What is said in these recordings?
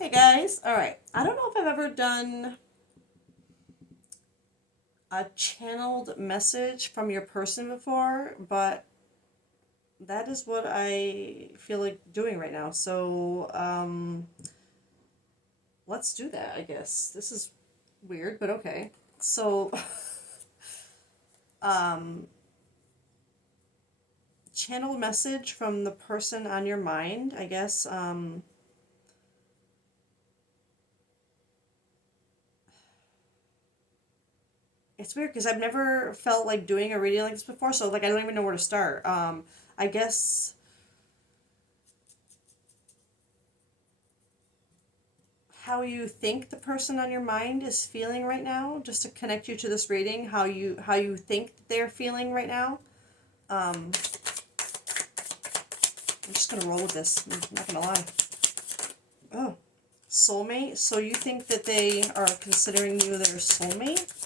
Hey guys, all right. I don't know if I've ever done a channeled message from your person before, but that is what I feel like doing right now. So, let's do that, I guess. This is weird, but okay. So, um, channeled message from the person on your mind, I guess. It's weird because I've never felt like doing a reading like this before, so like I don't even know where to start. I guess how you think the person on your mind is feeling right now, just to connect you to this reading, how you think they're feeling right now. Um, I'm just gonna roll with this. I'm not gonna lie. Oh, soulmate. So you think that they are considering you their soulmate,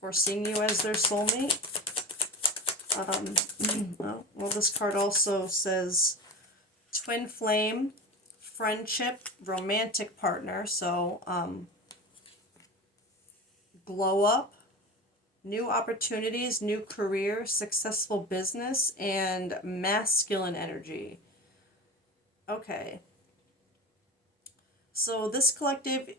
or seeing you as their soulmate? Well, this card also says twin flame, friendship, romantic partner. So glow up, new opportunities, new career, successful business, and masculine energy. Okay. So this collective,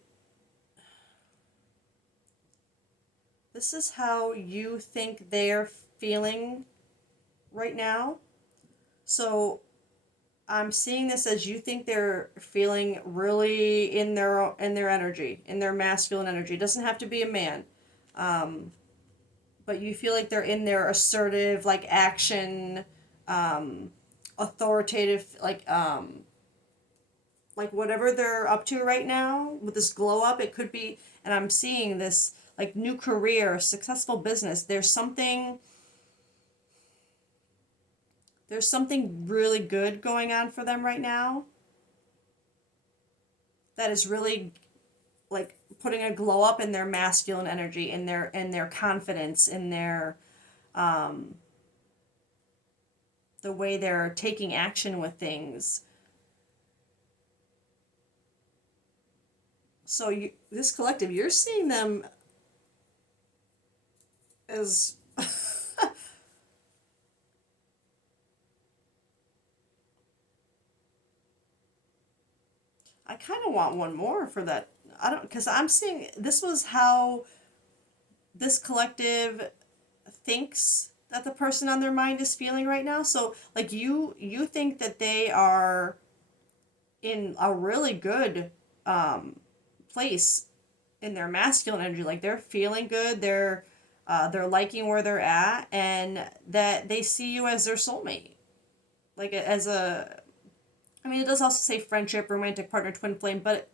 this is how you think they're feeling right now. So I'm seeing this as you think they're feeling really in their energy, in their masculine energy. It doesn't have to be a man. Um, but you feel like they're in their assertive, like action, um, authoritative, like whatever they're up to right now with this glow up. It could be, and I'm seeing this like new career, successful business. There's something really good going on for them right now that is really like putting a glow up in their masculine energy, in their confidence, in their um the way they're taking action with things. So this collective, you're seeing them as I kind of want one more for that. I don't, because I'm seeing this was how this collective thinks that the person on their mind is feeling right now. So like you think that they are in a really good um place in their masculine energy. Like they're feeling good. They're liking where they're at, and that they see you as their soulmate. Like as a, I mean, it does also say friendship, romantic partner, twin flame, but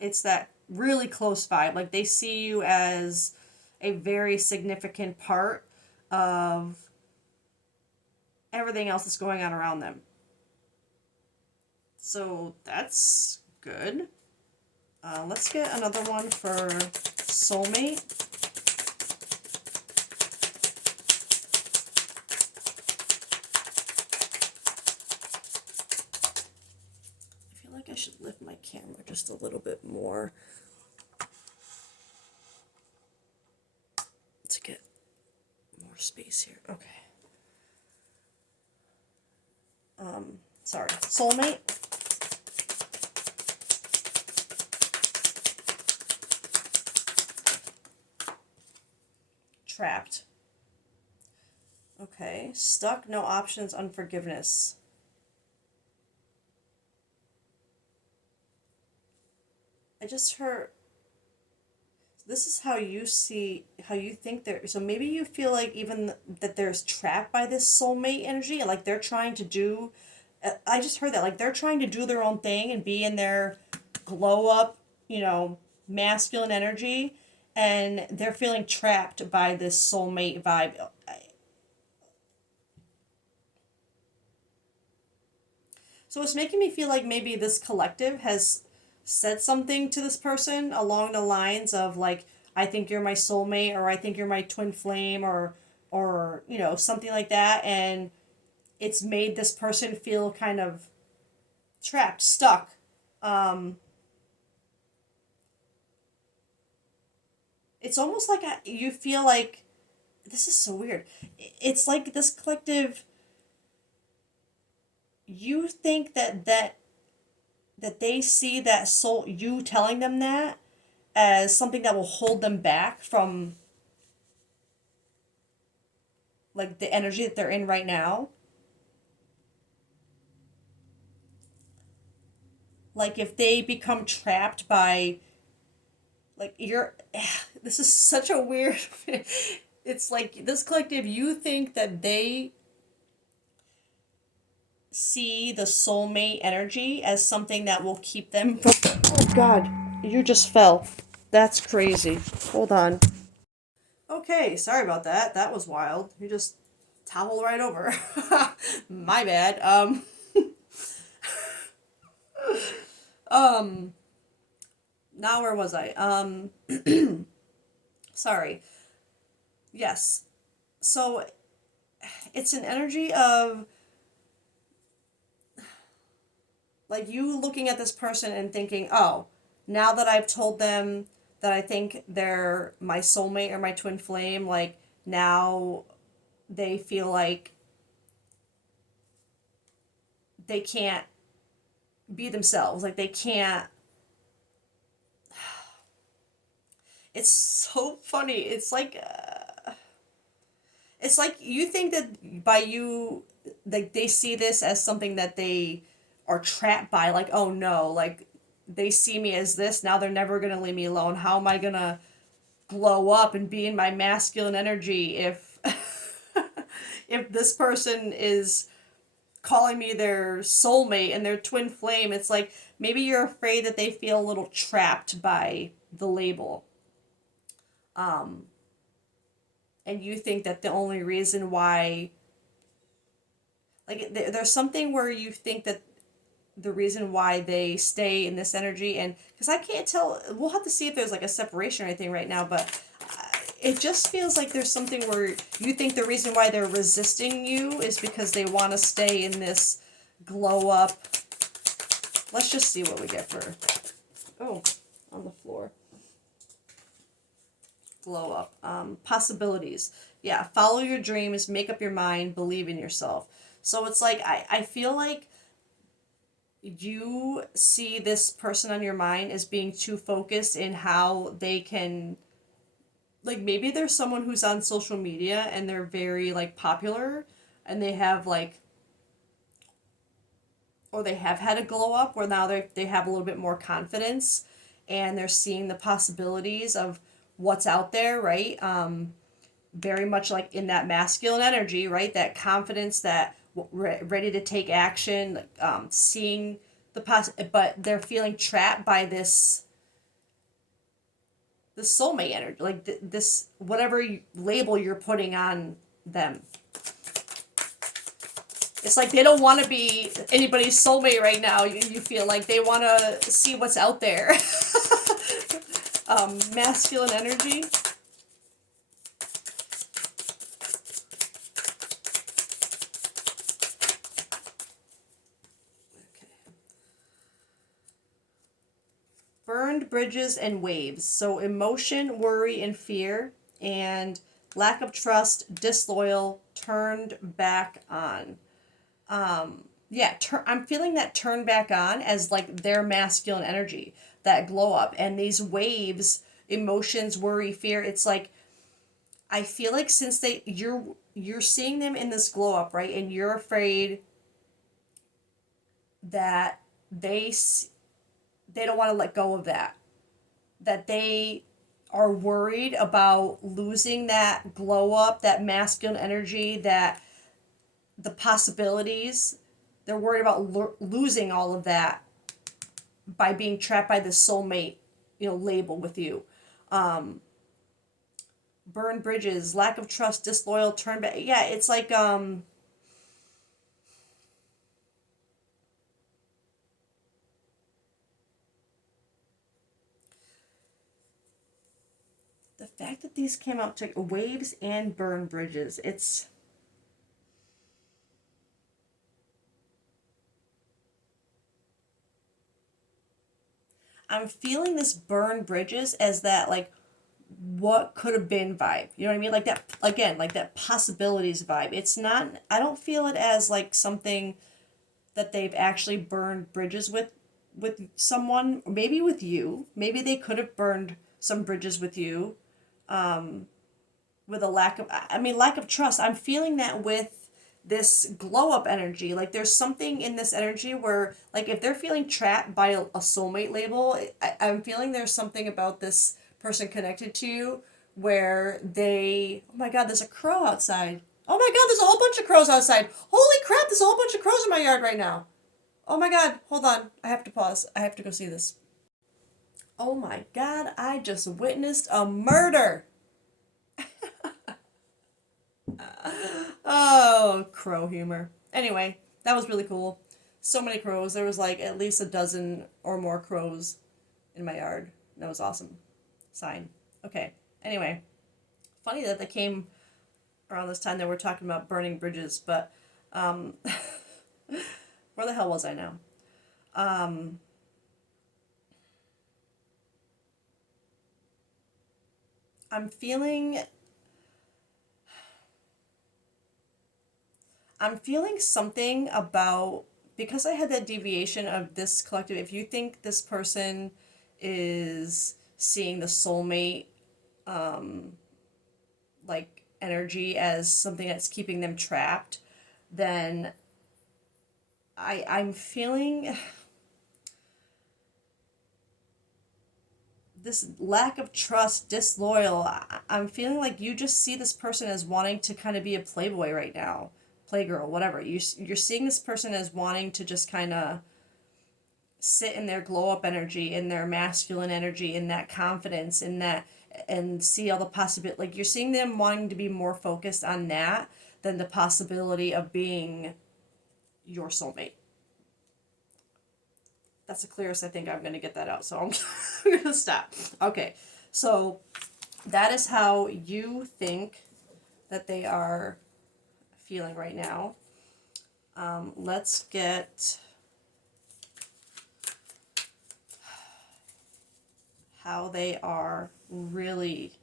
it's that really close vibe. Like they see you as a very significant part of everything else that's going on around them. So that's good. Let's get another one for soulmate. I feel like I should lift my camera just a little bit more to get more space here. Okay. Sorry. Soulmate. Trapped. Okay. Stuck, no options, unforgiveness. I just heard this is how you think they're, so maybe you feel like even that there's trapped by this soulmate energy, like they're trying to do, I just heard that like they're trying to do their own thing and be in their glow up, you know, masculine energy, and they're feeling trapped by this soulmate vibe. So it's making me feel like maybe this collective has said something to this person along the lines of like, I think you're my soulmate, or I think you're my twin flame, or something like that, and it's made this person feel kind of trapped, stuck, Um, it's almost like you feel like this is so weird. It's like this collective. You think that they see that soul, you telling them that, as something that will hold them back from like the energy that they're in right now. Like if they become trapped by like you're this is such a weird it's like this collective, you think that they see the soulmate energy as something that will keep them from. Oh god, you just fell. That's crazy. Hold on. Okay, sorry about that. That was wild. You just towel right over. My bad. Um now where was I? Sorry. Yes. So it's an energy of like you looking at this person and thinking, "Oh, now that I've told them that I think they're my soulmate or my twin flame, like now they feel like they can't be themselves. Like they can't. It's so funny. It's like you think that by you, like they see this as something that they are trapped by. Like, oh no, like they see me as this. Now they're never gonna leave me alone. How am I gonna glow up and be in my masculine energy if if this person is calling me their soulmate and their twin flame? It's like maybe you're afraid that they feel a little trapped by the label. Um, and you think that the only reason why, like, there's something where you think that the reason why they stay in this energy, and because I can't tell, we'll have to see if there's like a separation or anything right now, but it just feels like there's something where you think the reason why they're resisting you is because they want to stay in this glow up. Let's just see what we get for, oh, on the floor. Glow up. Possibilities. Yeah, follow your dreams, make up your mind, believe in yourself. So it's like, I feel like you see this person on your mind as being too focused in how they can, like maybe there's someone who's on social media and they're very like popular and they have like, or they have had a glow up where now they have a little bit more confidence and they're seeing the possibilities of what's out there, right? Very much like in that masculine energy, right? That confidence, that ready to take action, seeing the but they're feeling trapped by this soulmate energy, like this whatever label you're putting on them. It's like they don't want to be anybody's soulmate right now. You feel like they want to see what's out there. Masculine energy. Burned bridges and waves. So emotion, worry, and fear, and lack of trust, disloyal, turned back on. Yeah, I'm feeling that turn back on as like their masculine energy, that glow up, and these waves, emotions, worry, fear. It's like I feel like since you're seeing them in this glow up, right, and you're afraid that they they don't want to let go of that, that they are worried about losing that glow up, that masculine energy, that the possibilities. They're worried about losing all of that by being trapped by the soulmate, label with you. Um, Burn bridges, lack of trust, disloyal, turn back. Yeah, it's like the fact that these came out to waves and burn bridges. I'm feeling this burn bridges as that like what could have been vibe. You know what I mean? Like that again, like that possibilities vibe. It's not, I don't feel it as like something that they've actually burned bridges with someone, maybe with you. Maybe they could have burned some bridges with you, with a lack of, I mean, lack of trust. I'm feeling that with this glow up energy. Like there's something in this energy where like if they're feeling trapped by a soulmate label, I'm feeling there's something about this person connected to you where they, oh my god, there's a crow outside. Oh my god, there's a whole bunch of crows outside. Holy crap, there's a whole bunch of crows in my yard right now. Oh my god, hold on. I have to pause. I have to go see this. Oh my god, I just witnessed a murder. Oh, crow humor. Anyway, that was really cool. So many crows. There was like at least a dozen or more crows in my yard. That was awesome. Sign. Okay. Anyway, funny that they came around this time that we're talking about burning bridges, but um, where the hell was I now? Um, I'm feeling I'm feeling something about, because I had that deviation of this collective. If you think this person is seeing the soulmate like energy as something that's keeping them trapped, then I'm feeling this lack of trust, disloyal. I'm feeling like you just see this person as wanting to kind of be a playboy right now, playgirl, whatever. You're seeing this person as wanting to just kind of sit in their glow up energy, in their masculine energy, in that confidence, in that, and see all the possibility. Like you're seeing them wanting to be more focused on that than the possibility of being your soulmate. That's the clearest I think I'm going to get that out. So I'm going to stop. Okay. So that is how you think that they are feeling right now. Let's get how they are really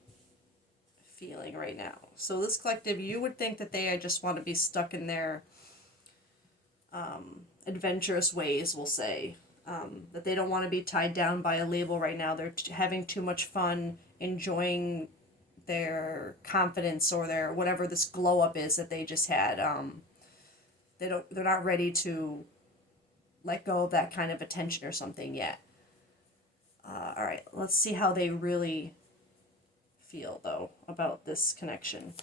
feeling right now. So this collective, you would think that they just want to be stuck in their adventurous ways, we'll say. That they don't want to be tied down by a label right now. They're having too much fun, enjoying their confidence or their whatever this glow up is that they just had. They're not ready to let go of that kind of attention or something yet. All right, let's see how they really feel though about this connection.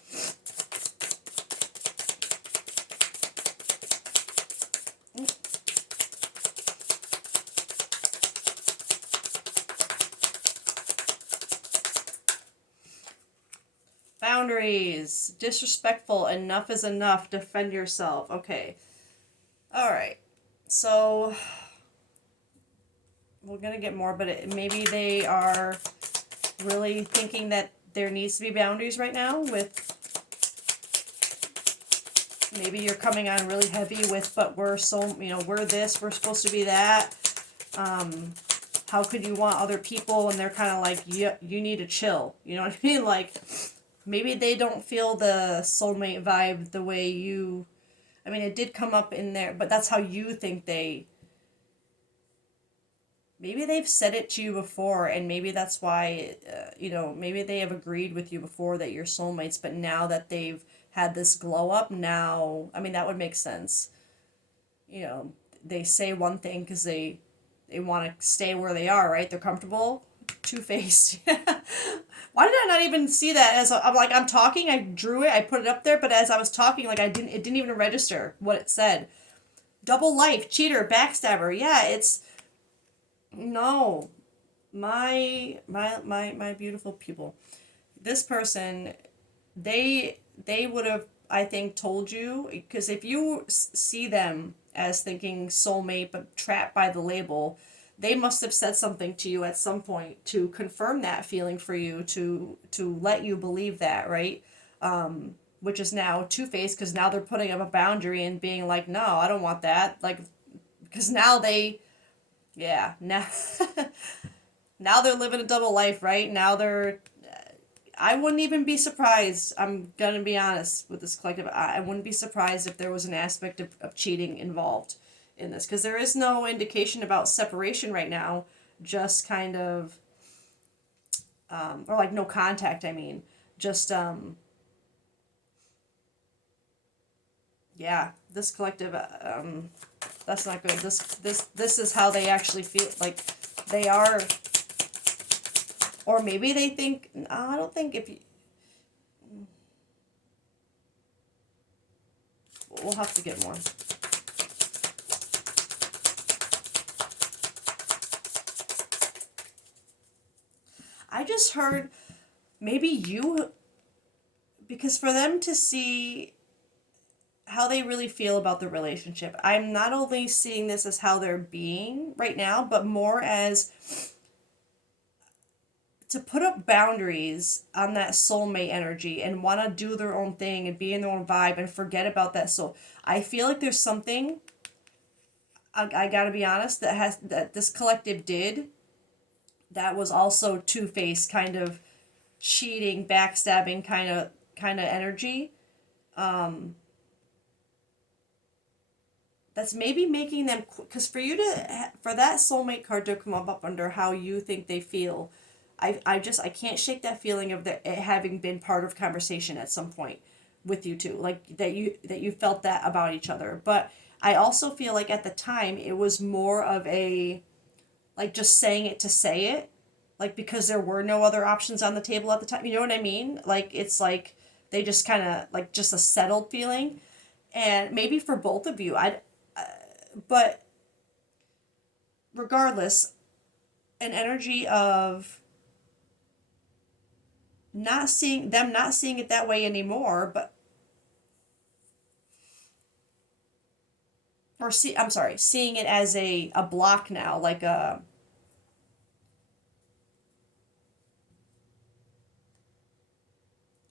Boundaries. Disrespectful. Enough is enough. Defend yourself. Okay. All right. So we're going to get more, but maybe they are really thinking that there needs to be boundaries right now with, maybe you're coming on really heavy with, but we're so, we're this, we're supposed to be that. How could you want other people? And they're kind of like, you need to chill. You know what I mean? Like, maybe they don't feel the soulmate vibe the way you, I mean, it did come up in there, but that's how you think maybe they've said it to you before, and maybe that's why, maybe they have agreed with you before that you're soulmates, but now that they've had this glow up, now, I mean, that would make sense. They say one thing because they want to stay where they are, right? They're comfortable. Two-faced. Why did I not even see that I'm talking, I drew it, I put it up there, but as I was talking, like it didn't even register what it said. Double life, cheater, backstabber. Yeah, it's, no. My beautiful people. This person, they would have, I think, told you, because if you see them as thinking soulmate but trapped by the label, they must have said something to you at some point to confirm that feeling for you, to let you believe that, right? Which is now two-faced, because now they're putting up a boundary and being like, no, I don't want that. Like, because now they, yeah, now now they're living a double life, right? Now they're, I wouldn't even be surprised. I'm gonna be honest with this collective. I wouldn't be surprised if there was an aspect of cheating involved in this, because there is no indication about separation right now. Just kind of, or like no contact. I mean, just yeah. This collective, that's not good. This is how they actually feel. Like they are, or maybe they think. No, I don't think if you. We'll have to get more. I just heard maybe you, because for them to see how they really feel about the relationship, I'm not only seeing this as how they're being right now, but more as to put up boundaries on that soulmate energy and want to do their own thing and be in their own vibe and forget about that soul. I feel like there's something, I gotta be honest, that this collective did that was also two-faced, kind of cheating, backstabbing kind of energy. That's maybe making them, because for you to, for that soulmate card to come up under how you think they feel, I can't shake that feeling of it having been part of conversation at some point with you two, like that you felt that about each other. But I also feel like at the time it was more of a, like, just saying it to say it, like, because there were no other options on the table at the time. You know what I mean? Like, it's like they just kind of, like, just a settled feeling. And maybe for both of you, but regardless, an energy of not seeing it that way anymore, but, or see, I'm sorry, seeing it as a block now, like a,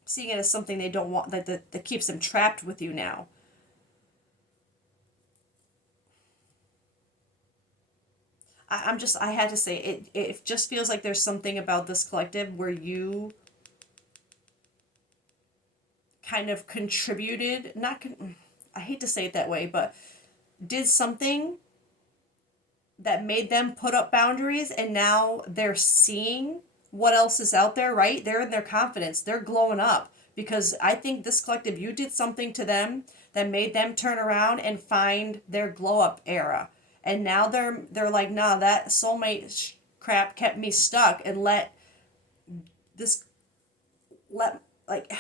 seeing it as something they don't want, that keeps them trapped with you now. I had to say it just feels like there's something about this collective where you kind of contributed, not I hate to say it that way, but did something that made them put up boundaries, and now they're seeing what else is out there, right? They're in their confidence, they're glowing up, because I think this collective, you did something to them that made them turn around and find their glow up era. And now they're like, nah, that soulmate crap kept me stuck, and this let like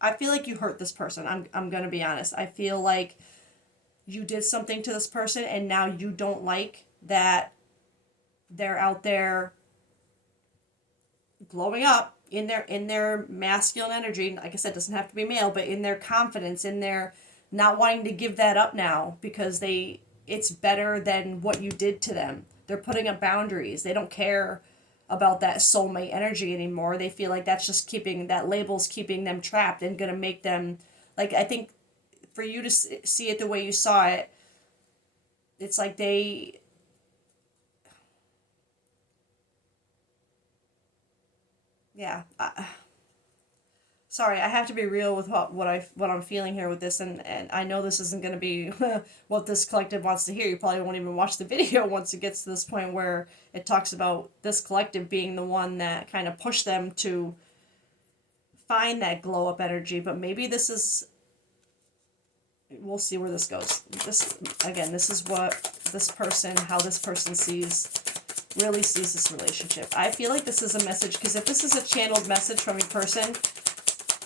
I feel like you hurt this person. I'm going to be honest. I feel like you did something to this person, and now you don't like that they're out there glowing up in their masculine energy. Like I said, it doesn't have to be male, but in their confidence, in their not wanting to give that up now, because it's better than what you did to them. They're putting up boundaries. They don't care about that soulmate energy anymore. They feel like that's just keeping that label's keeping them trapped and gonna make them, like, I think for you to see it the way you saw it, it's like they, yeah. Sorry, I have to be real with what I'm feeling here with this, and I know this isn't going to be what this collective wants to hear. You probably won't even watch the video once it gets to this point where it talks about this collective being the one that kind of pushed them to find that glow up energy. But maybe this is, we'll see where this goes. This, again, this is what this person, how this person really sees this relationship. I feel like this is a message, because if this is a channeled message from your person,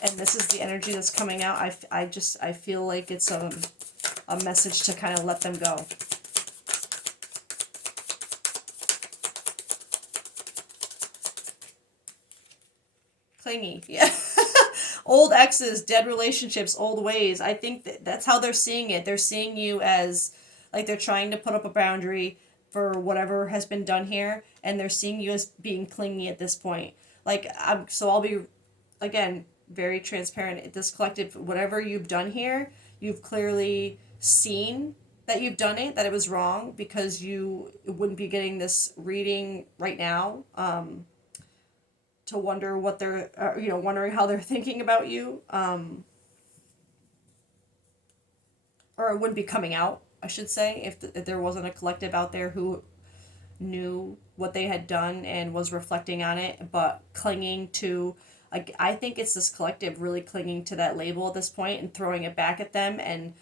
and this is the energy that's coming out, I feel like it's a message to kind of let them go. Clingy, yeah. Old exes, dead relationships, old ways. I think that's how they're seeing it. They're seeing you as, like, they're trying to put up a boundary for whatever has been done here, and they're seeing you as being clingy at this point. Like, I'll be, again, very transparent. This collective, whatever you've done here, you've clearly seen that you've done it, that it was wrong, because you wouldn't be getting this reading right now, to wonder what they're, wondering how they're thinking about you, or it wouldn't be coming out, I should say, if there wasn't a collective out there who knew what they had done and was reflecting on it, but clinging to, like, I think it's this collective really clinging to that label at this point and throwing it back at them, and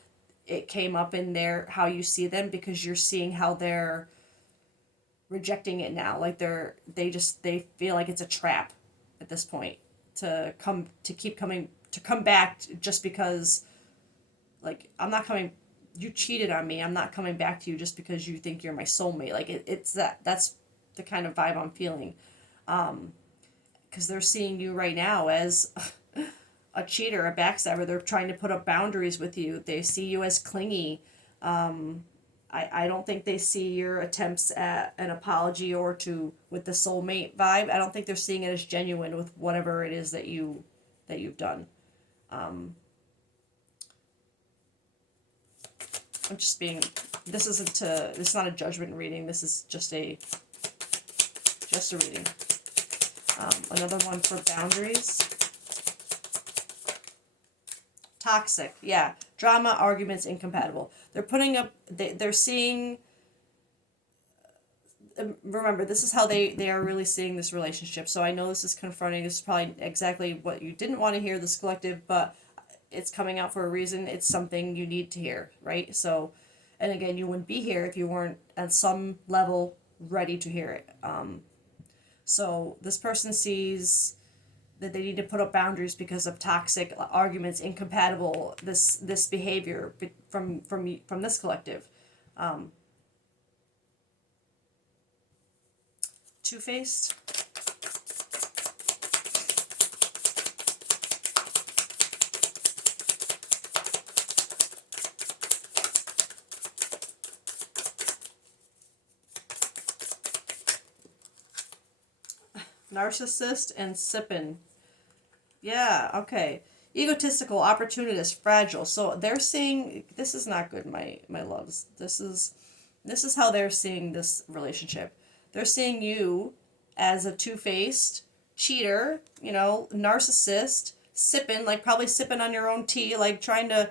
it came up in their how you see them, because you're seeing how they're rejecting it now. Like they feel like it's a trap at this point to come back just because, like, I'm not coming, you cheated on me, I'm not coming back to you just because you think you're my soulmate. Like it's that's the kind of vibe I'm feeling, because they're seeing you right now as a cheater, a backstabber. They're trying to put up boundaries with you. They see you as clingy. I don't think they see your attempts at an apology or to with the soulmate vibe. I don't think they're seeing it as genuine with whatever it is that you've done. I'm just being. This is not a judgment reading. This is just a reading. Another one for boundaries. Toxic, yeah. Drama, arguments, incompatible. They're putting up. They're seeing. Remember, this is how they are really seeing this relationship. So I know this is confronting. This is probably exactly what you didn't want to hear, this collective, but it's coming out for a reason. It's something you need to hear, right? So, and again, you wouldn't be here if you weren't at some level ready to hear it. So this person sees that they need to put up boundaries because of toxic arguments, incompatible this behavior from this collective. Two-faced. Narcissist and sippin'. Yeah, okay. Egotistical, opportunist, fragile. So they're seeing this is not good, my loves. This is how they're seeing this relationship. They're seeing you as a two-faced cheater, narcissist, sipping, like probably sipping on your own tea, like trying to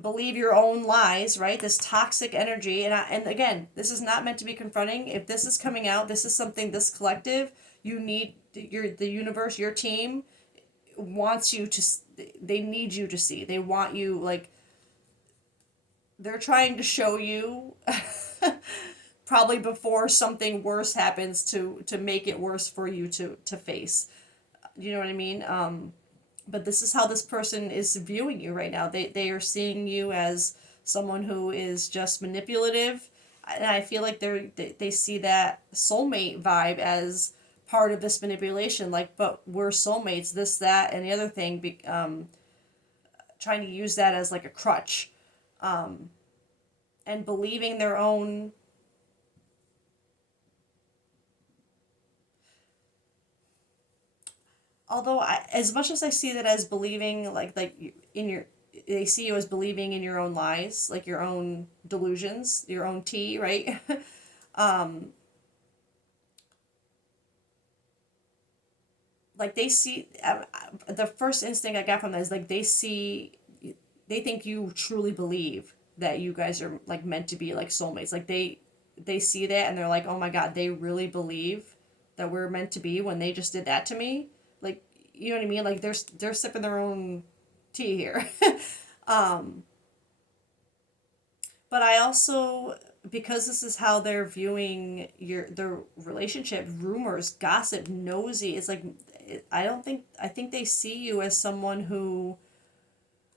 believe your own lies, right? This toxic energy, and again, this is not meant to be confronting. If this is coming out, this is something this collective you need the universe, your team wants you to. They need you to see. They want you, like, they're trying to show you probably before something worse happens to make it worse for you to face. You know what I mean? But this is how this person is viewing you right now. They are seeing you as someone who is just manipulative, and I feel like they see that soulmate vibe as part of this manipulation. Like, but we're soulmates. This, that, and the other thing. Trying to use that as like a crutch, and believing their own. Although as much as I see that as believing, in your, they see you as believing in your own lies, like your own delusions, your own tea, right? Like they see, the first instinct I got from that is like they think you truly believe that you guys are like meant to be like soulmates. Like they see that and they're like, oh my god, they really believe that we're meant to be when they just did that to me. Like, you know what I mean? Like they're sipping their own tea here. But I also, because this is how they're viewing their relationship, rumors, gossip, nosy. It's like I think they see you as someone who,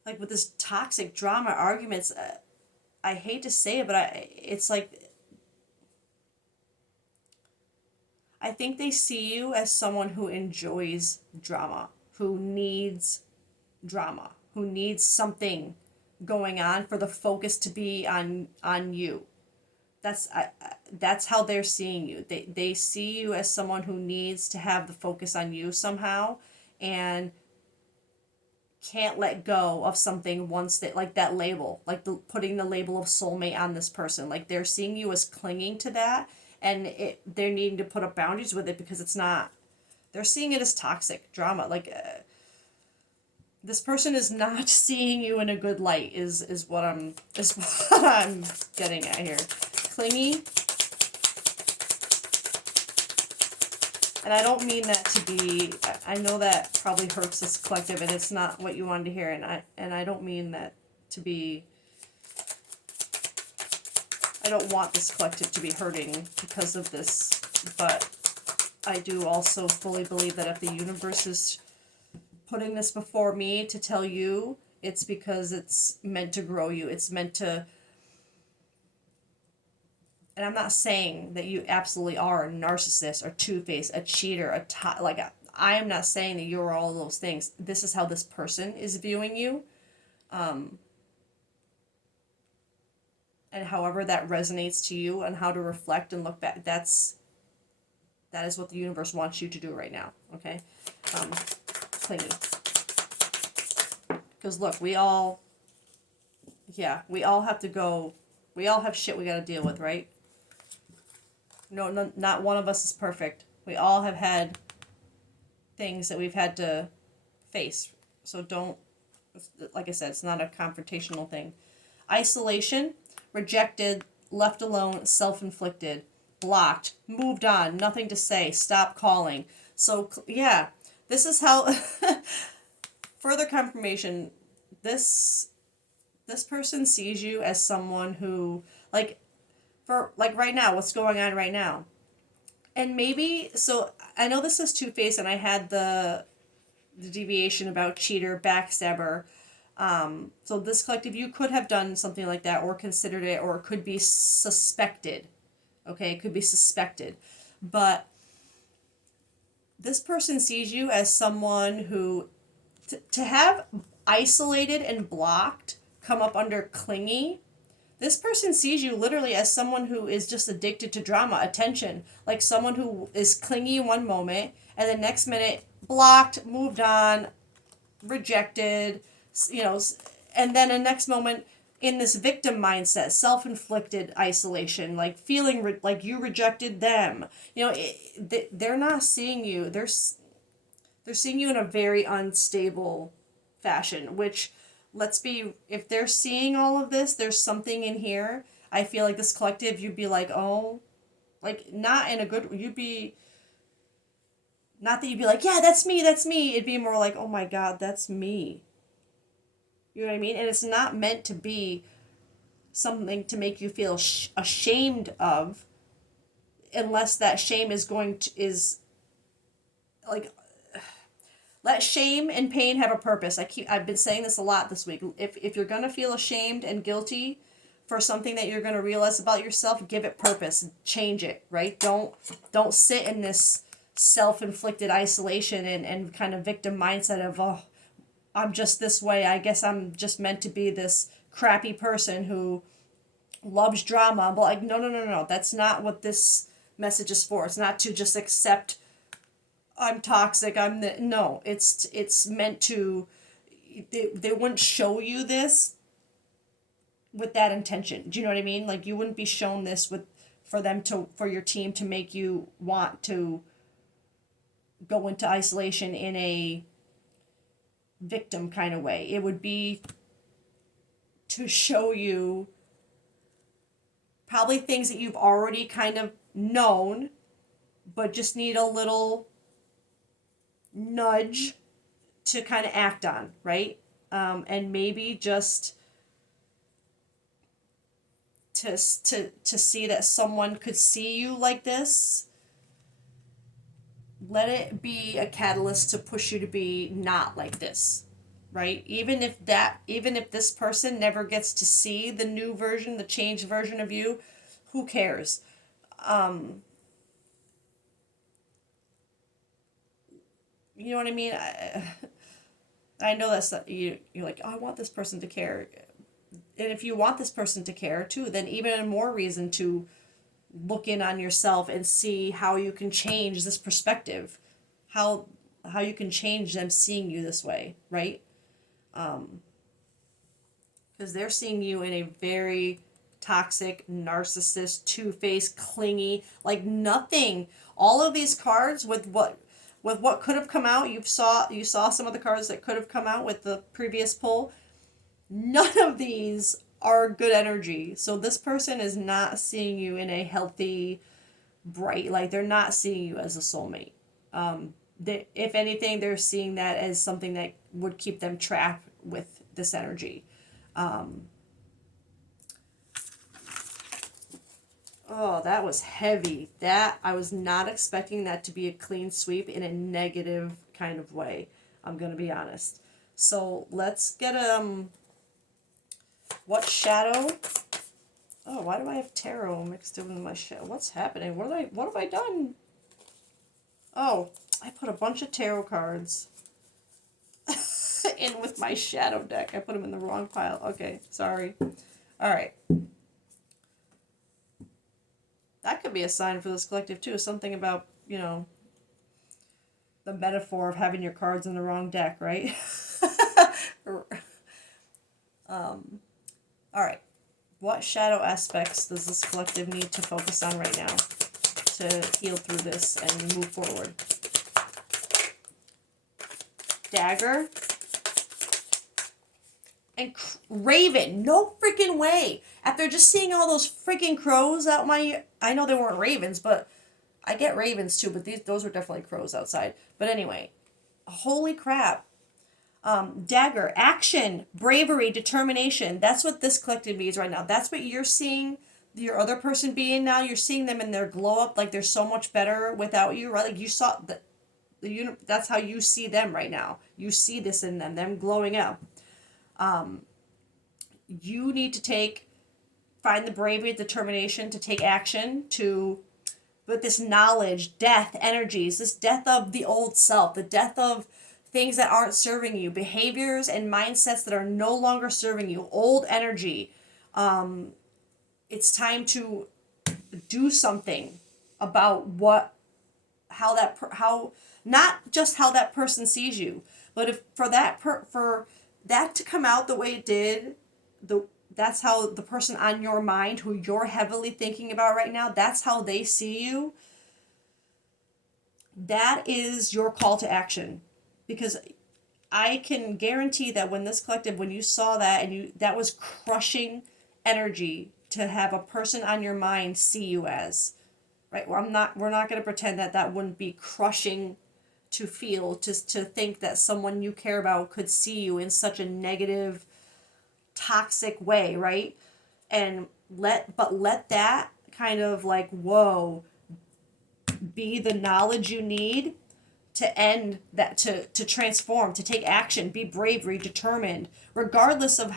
like, with this toxic drama arguments. I hate to say it, but it's like I think they see you as someone who enjoys drama, who needs drama, who needs something going on for the focus to be on you. That's how they're seeing you. They see you as someone who needs to have the focus on you somehow, and can't let go of something once they like that label, like putting the label of soulmate on this person. Like they're seeing you as clinging to that, and they're needing to put up boundaries with it because it's not. They're seeing it as toxic drama. Like this person is not seeing you in a good light. Is what I'm getting at here. Clingy. And I don't mean that to be, I know that probably hurts this collective and it's not what you wanted to hear, and I don't mean that to be, I don't want this collective to be hurting because of this, but I do also fully believe that if the universe is putting this before me to tell you, it's because it's meant to grow you. It's meant to, and I'm not saying that you absolutely are a narcissist or two-faced, a cheater, I am not saying that you're all those things. This is how this person is viewing you. And however that resonates to you and how to reflect and look back, that is what the universe wants you to do right now, okay? Clingy. Because look, we all have to go, we all have shit we gotta deal with, right? No, not one of us is perfect. We all have had things that we've had to face. So don't, like I said, it's not a confrontational thing. Isolation, rejected, left alone, self-inflicted, blocked, moved on, nothing to say, stop calling. So, yeah, this is how, further confirmation, this person sees you as someone who, for right now, what's going on right now. And maybe, so I know this is two-faced, and I had the deviation about cheater, backstabber. So this collective, you could have done something like that, or considered it, or could be suspected. Okay, it could be suspected. But this person sees you as someone who, to have isolated and blocked come up under clingy. This person sees you literally as someone who is just addicted to drama, attention. Like someone who is clingy one moment, and the next minute, blocked, moved on, rejected, and then the next moment, in this victim mindset, self-inflicted isolation, like feeling like you rejected them. They're not seeing you. They're seeing you in a very unstable fashion, which, if they're seeing all of this, there's something in here. I feel like this collective, you'd be like, oh, like, not in a good, not that you'd be like, yeah, that's me. It'd be more like, oh my God, that's me. You know what I mean? And it's not meant to be something to make you feel ashamed of, unless that shame is like, let shame and pain have a purpose. I've been saying this a lot this week. If you're gonna feel ashamed and guilty for something that you're gonna realize about yourself, give it purpose. Change it, right? Don't sit in this self-inflicted isolation and kind of victim mindset of, oh, I'm just this way. I guess I'm just meant to be this crappy person who loves drama. But like, no. That's not what this message is for. It's not to just accept I'm toxic. No. It's meant to. They wouldn't show you this with that intention. Do you know what I mean? Like, you wouldn't be shown this for your team to make you want to go into isolation in a victim kind of way. It would be to show you probably things that you've already kind of known, but just need a little nudge to kind of act on, right? And maybe just to see that someone could see you like this. Let it be a catalyst to push you to be not like this, right? Even if this person never gets to see the new version, the changed version of you, who cares? You know what I mean? I know that's you're like, oh, I want this person to care. And if you want this person to care too, then even more reason to look in on yourself and see how you can change this perspective, how you can change them seeing you this way, right? Because they're seeing you in a very toxic, narcissist, two-faced, clingy, like nothing. All of these cards with what could have come out, you saw some of the cards that could have come out with the previous pull. None of these are good energy. So this person is not seeing you in a healthy, bright, like they're not seeing you as a soulmate. If anything, they're seeing that as something that would keep them trapped with this energy. Oh, that was heavy. That I was not expecting that to be a clean sweep in a negative kind of way. I'm gonna be honest. So let's get what shadow? Oh, why do I have tarot mixed in with my shadow? What's happening? What have I done? Oh, I put a bunch of tarot cards in with my shadow deck. I put them in the wrong pile. Okay, sorry. All right. That could be a sign for this collective too. Something about, the metaphor of having your cards in the wrong deck, right? All right. What shadow aspects does this collective need to focus on right now to heal through this and move forward? Dagger. And Raven. No freaking way. After just seeing all those freaking crows out my... I know they weren't ravens, but I get ravens too, but those were definitely crows outside. But anyway, holy crap. Dagger, action, bravery, determination. That's what this collective needs right now. That's what you're seeing your other person being now. You're seeing them in their glow up, like they're so much better without you, right? Like you saw that's how you see them right now. You see this in them glowing up. You need to find the bravery, determination to take action, with this knowledge, death, energies, this death of the old self, the death of things that aren't serving you, behaviors and mindsets that are no longer serving you, old energy. It's time to do something about not just how that person sees you, but if for that to come out the way it did, that's how the person on your mind who you're heavily thinking about right now, that's how they see you. That is your call to action. Because I can guarantee that when you saw that that was crushing energy to have a person on your mind see you as, right? We're not going to pretend that wouldn't be crushing to feel, just to think that someone you care about could see you in such a negative, toxic way, right? And let that kind of like, whoa, be the knowledge you need to end that, to transform, to take action, be bravery, determined, regardless of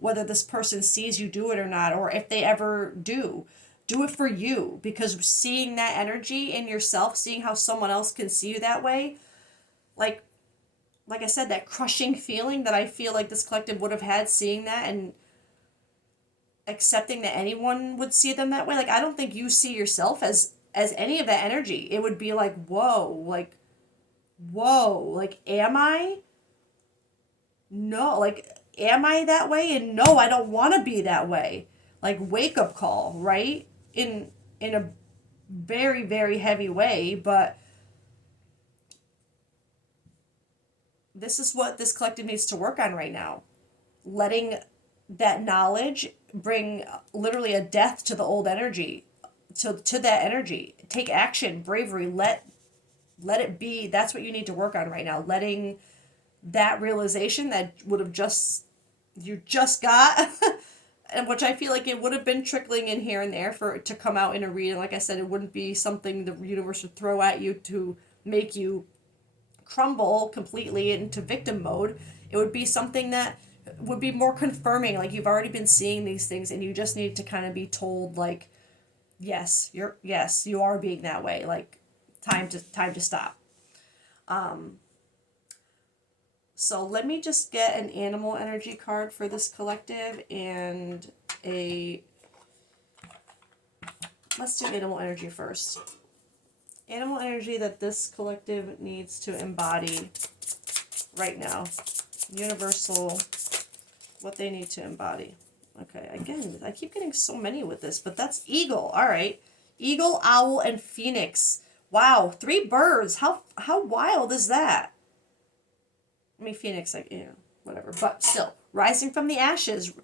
whether this person sees you do it or not, or if they ever do it for you, because seeing that energy in yourself, seeing how someone else can see you that way, like I said, that crushing feeling that I feel like this collective would have had seeing that and accepting that anyone would see them that way. Like, I don't think you see yourself as any of that energy. It would be like, whoa, am I? No, like, am I that way? And no, I don't want to be that way. Like, wake up call, right? In a very, very heavy way, but this is what this collective needs to work on right now. Letting that knowledge bring literally a death to the old energy, to that energy. Take action, bravery, let it be. That's what you need to work on right now. Letting that realization that you just got, and which I feel like it would have been trickling in here and there for it to come out in a reading. Like I said, it wouldn't be something the universe would throw at you to make you crumble completely into victim mode. It would be something that would be more confirming, like you've already been seeing these things and you just need to kind of be told, like, yes, you are being that way, like time to stop. So let me just get an animal energy card for this collective, and let's do animal energy first. Animal energy that this collective needs to embody right now. Universal, what they need to embody. Okay, again, I keep getting so many with this, but that's eagle. All right. Eagle, owl, and phoenix. Wow, 3 birds. How wild is that? I mean, phoenix, like, whatever. But still, rising from the ashes,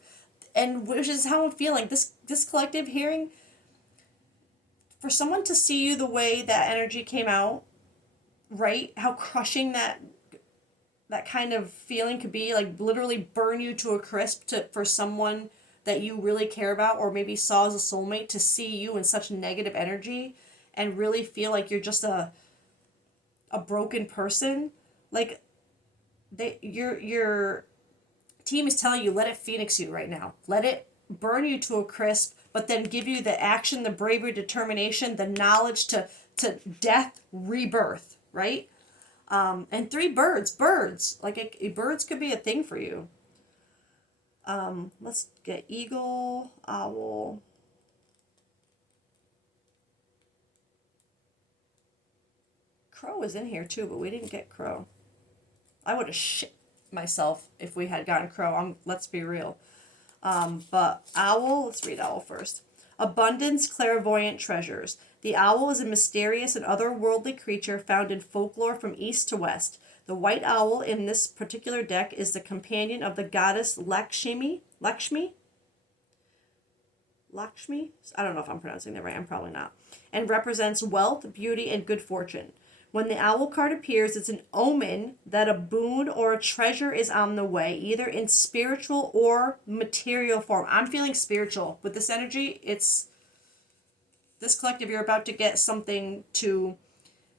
and which is how I'm feeling. This collective hearing, for someone to see you the way that energy came out, right? How crushing that kind of feeling could be, like literally burn you to a crisp for someone that you really care about or maybe saw as a soulmate, to see you in such negative energy and really feel like you're just a broken person. Like your team is telling you, let it phoenix you right now. Let it burn you to a crisp, but then give you the action, the bravery, determination, the knowledge to death, rebirth, right? And 3 birds, like birds could be a thing for you. Let's get eagle, owl. Crow is in here too, but we didn't get crow. I would have shit myself if we had gotten crow. Let's be real. But owl, let's read owl first. Abundance, clairvoyant treasures. The owl is a mysterious and otherworldly creature found in folklore from east to west. The white owl in this particular deck is the companion of the goddess Lakshmi? I don't know if I'm pronouncing that right. I'm probably not. And represents wealth, beauty, and good fortune. When the owl card appears, it's an omen that a boon or a treasure is on the way, either in spiritual or material form. I'm feeling spiritual. With this energy, it's this collective, you're about to get something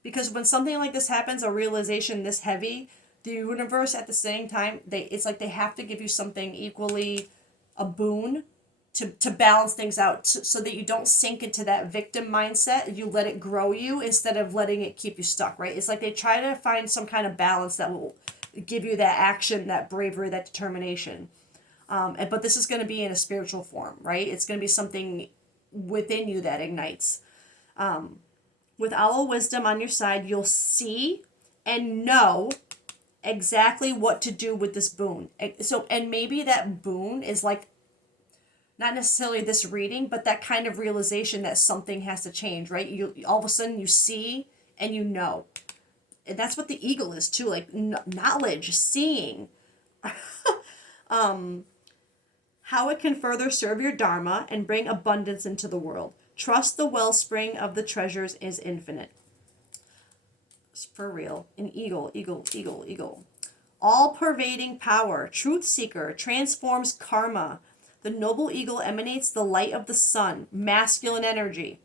because when something like this happens, a realization this heavy, the universe at the same time, it's like they have to give you something equally a boon to balance things out, so that you don't sink into that victim mindset. You let it grow you instead of letting it keep you stuck, right? It's like they try to find some kind of balance that will give you that action, that bravery, that determination. But this is going to be in a spiritual form, right? It's going to be something within you that ignites. With owl wisdom on your side, you'll see and know exactly what to do with this boon. So, and maybe that boon is like, not necessarily this reading, but that kind of realization that something has to change, right? You all of a sudden you see and you know. And that's what the eagle is too, like knowledge, seeing. How it can further serve your dharma and bring abundance into the world. Trust the wellspring of the treasures is infinite. It's for real. An eagle, eagle, eagle, eagle. All-pervading power, truth seeker, transforms karma. The noble eagle emanates the light of the sun, masculine energy.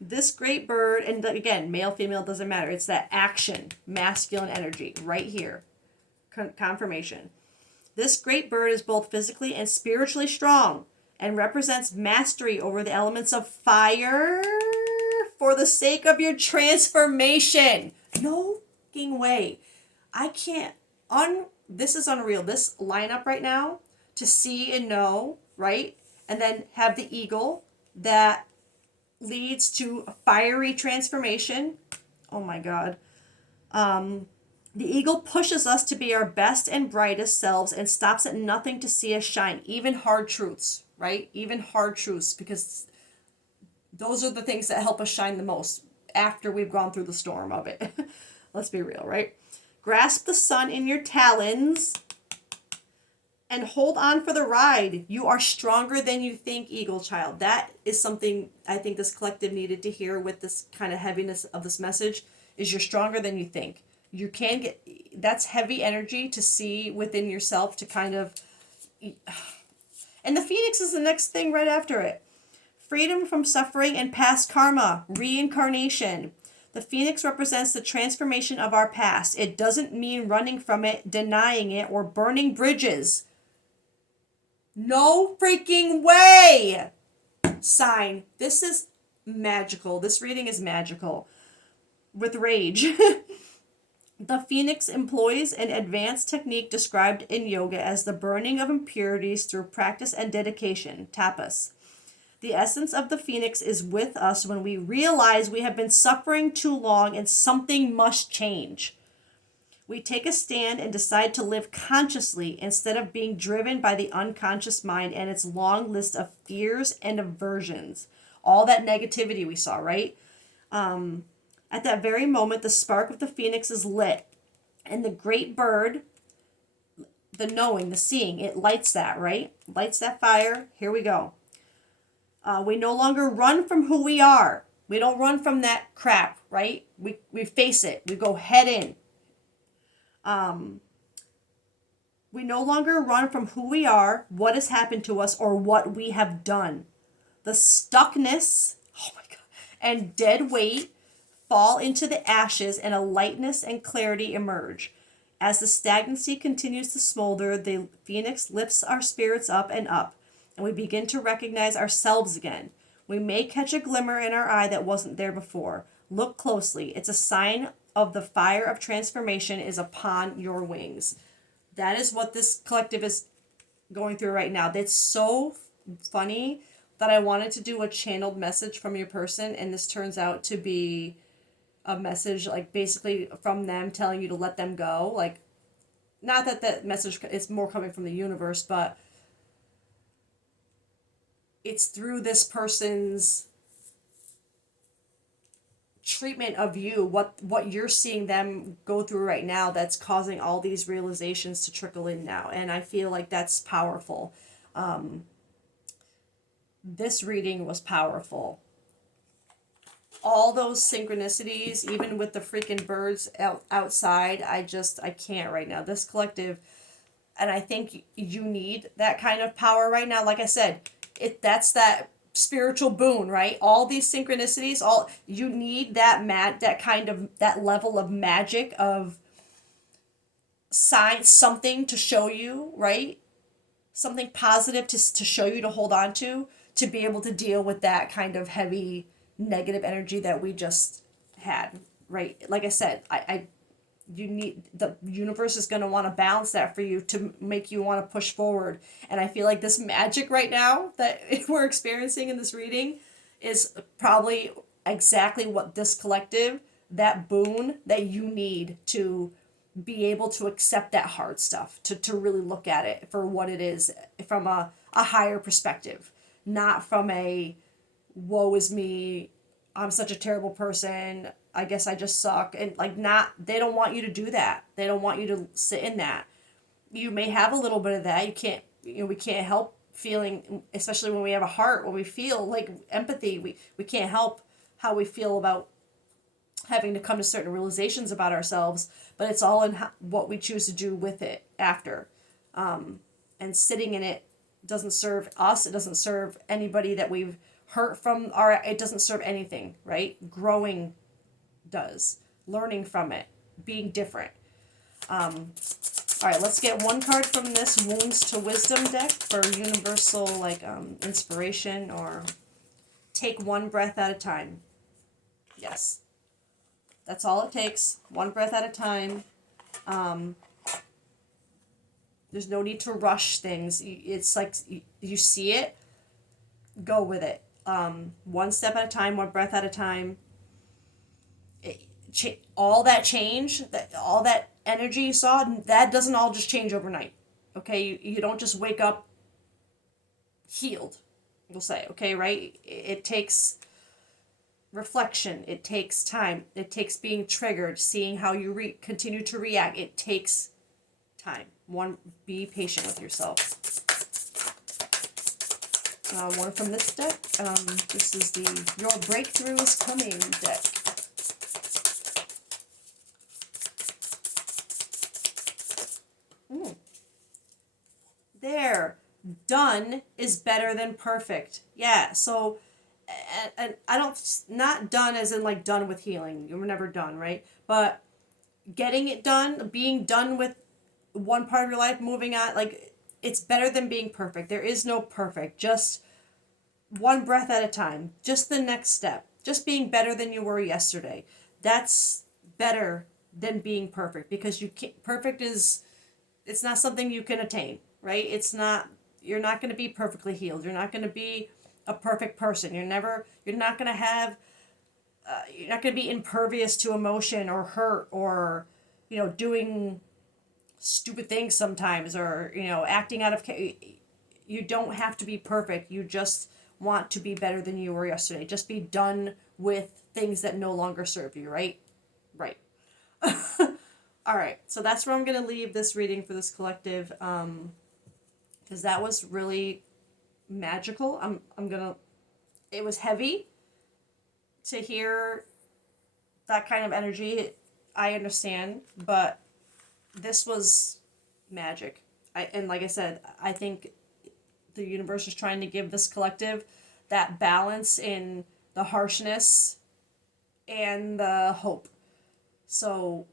This great bird, and again, male, female, doesn't matter. It's that action, masculine energy, right here. Confirmation. This great bird is both physically and spiritually strong and represents mastery over the elements of fire for the sake of your transformation. No fucking way. I can't, this is unreal. This lineup right now, to see and know, right? And then have the eagle that leads to a fiery transformation. Oh my God. The eagle pushes us to be our best and brightest selves and stops at nothing to see us shine, even hard truths, right? Even hard truths, because those are the things that help us shine the most after we've gone through the storm of it. Let's be real, right? Grasp the sun in your talons and hold on for the ride. You are stronger than you think, eagle child. That is something I think this collective needed to hear with this kind of heaviness of this message, is you're stronger than you think. You can get, that's heavy energy to see within yourself, to kind of, and the phoenix is the next thing right after it. Freedom from suffering and past karma, reincarnation. The phoenix represents the transformation of our past. It doesn't mean running from it, denying it, or burning bridges. No freaking way! Sign. This is magical. This reading is magical. With rage. The phoenix employs an advanced technique described in yoga as the burning of impurities through practice and dedication, tapas. The essence of the phoenix is with us when we realize we have been suffering too long and something must change. We take a stand and decide to live consciously instead of being driven by the unconscious mind and its long list of fears and aversions. All that negativity we saw, right? At that very moment, the spark of the phoenix is lit, and the great bird, the knowing, the seeing, it lights that, right? Lights that fire. Here we go. We no longer run from who we are. We don't run from that crap, right? We face it. We go head in. We no longer run from who we are, what has happened to us, or what we have done. The stuckness, oh my God, and dead weight fall into the ashes, and a lightness and clarity emerge. As the stagnancy continues to smolder, the phoenix lifts our spirits up, and we begin to recognize ourselves again. We may catch a glimmer in our eye that wasn't there before. Look closely. It's a sign of the fire of transformation is upon your wings. That is what this collective is going through right now. That's so funny that I wanted to do a channeled message from your person, and this turns out to be a message like basically from them telling you to let them go. Like, not that that message is more coming from the universe, but it's through this person's treatment of you, what you're seeing them go through right now, that's causing all these realizations to trickle in now. And I feel like that's powerful. This reading was powerful. All those synchronicities, even with the freaking birds outside, I can't right now. This collective, and I think you need that kind of power right now. Like I said, that's that spiritual boon, right? All these synchronicities, all you need that kind of that level of magic, of science, something to show you, right? Something positive to show you, to hold on to be able to deal with that kind of heavy negative energy that we just had, right? Like I said, I you need, the universe is going to want to balance that for you to make you want to push forward. And I feel like this magic right now that we're experiencing in this reading is probably exactly what this collective, that boon that you need to be able to accept that hard stuff, to really look at it for what it is from a higher perspective, not from a woe is me, I'm such a terrible person, I guess I just suck. And like, not, they don't want you to do that. They don't want you to sit in that. You may have a little bit of that. You can't, we can't help feeling, especially when we have a heart, when we feel like empathy, we can't help how we feel about having to come to certain realizations about ourselves, but it's all in what we choose to do with it after. And sitting in it doesn't serve us. It doesn't serve anybody that we've hurt from it doesn't serve anything, right? Growing does. Learning from it. Being different. All right, let's get one card from this Wounds to Wisdom deck for universal, like, inspiration, or take one breath at a time. Yes. That's all it takes. One breath at a time. There's no need to rush things. It's like you see it, go with it. One step at a time, one breath at a time. All that change, all that energy you saw, that doesn't all just change overnight. Okay, you don't just wake up healed, we'll say. Okay, right? It takes reflection. It takes time. It takes being triggered, seeing how you continue to react. It takes time. Be patient with yourself. One from this deck. This is the Your Breakthrough is Coming deck. There. Done is better than perfect. Yeah, so, and I don't, not done as in like done with healing. You were never done, right? But getting it done, being done with one part of your life, moving on, like, it's better than being perfect. There is no perfect. Just one breath at a time. Just the next step. Just being better than you were yesterday. That's better than being perfect, because you can't, perfect is, it's not something you can attain, right? It's not, you're not going to be perfectly healed. You're not going to be a perfect person. You're not going to have, you're not going to be impervious to emotion or hurt or doing stupid things sometimes, or acting out of you don't have to be perfect. You just want to be better than you were yesterday. Just be done with things that no longer serve you, right? Right. All right, so that's where I'm going to leave this reading for this collective, because that was really magical. I'm going to, it was heavy to hear that kind of energy. I understand, but this was magic. And like I said, I think the universe is trying to give this collective that balance in the harshness and the hope. So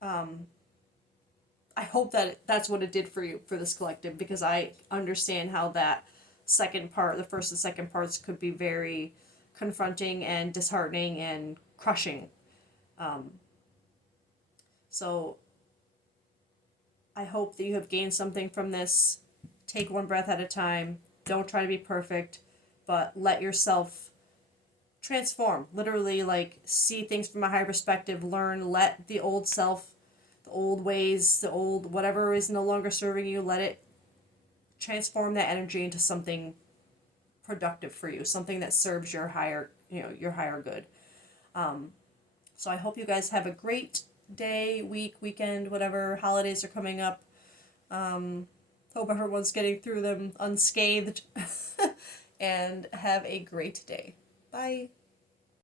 I hope that that's what it did for you, for this collective, because I understand how that second part, the first and second parts, could be very confronting and disheartening and crushing. So I hope that you have gained something from this. Take one breath at a time. Don't try to be perfect, but let yourself transform. Literally, like, see things from a higher perspective. Learn. Let the old self, the old ways, the old whatever is no longer serving you, let it transform that energy into something productive for you, something that serves your higher, your higher good. So I hope you guys have a great day, week, weekend, whatever holidays are coming up. Hope everyone's getting through them unscathed. And have a great day. Bye.